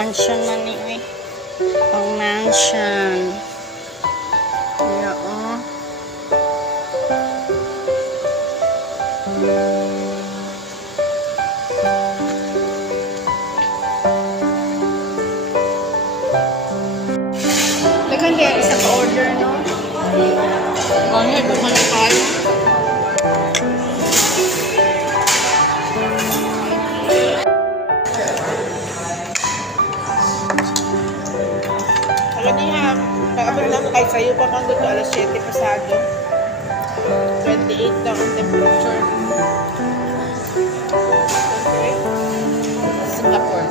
mansion man ni eh. Pang mansion. Kaya oh. Lagan kaya isa pa order no? Ano, bukan na tayo. Kaniha, kakabal lang kahit sa'yo pa kang dito alas 7 pasado. 28 lang ang temperature. Okay. Singapore.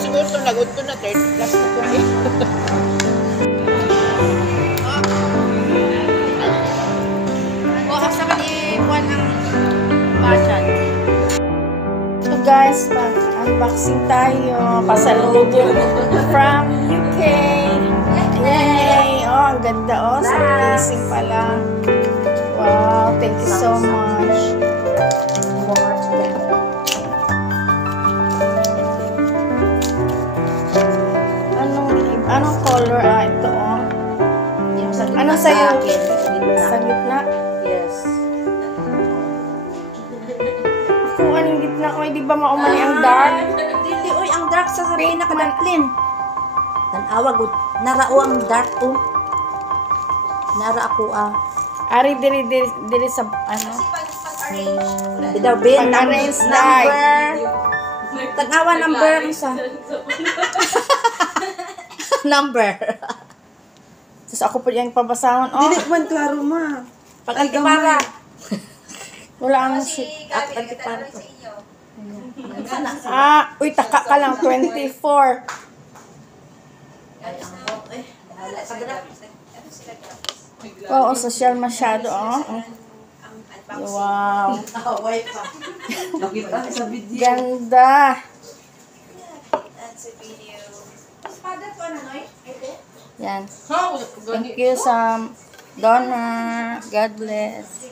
Siguro itong lagod ko na 30 plus na po eh. Asa man i-buwan ang budget. So guys, mag-unboxing tayo. Pasalubong from UK. Yay! Oh, ang ganda oh. Sa casing pala. Wow, thank you so much. Anong color ito oh? Ano sa'yo? Sa gitna? Yes. Ako, anong gitna? Oy, di ba maumani ang dark? Dili, oy, ang dark sa sabihin na kadaplin. Tanawa, narao ang dark to. Nara ako Ari, diri sa, ano? Bidaw, bin, Pag-arrange number. Tanawa, number. Isa. Number. Tapos ako po yung pabasahon. Oh, Dili man klaro ma. Pag-antipara. wala ang si... Pag-antipara to. Uy, taka ka lang. 24. Oo, social masyado. Oh. Wow. Nakita sa video. Ganda. Yan. Thank you sa donor. God bless.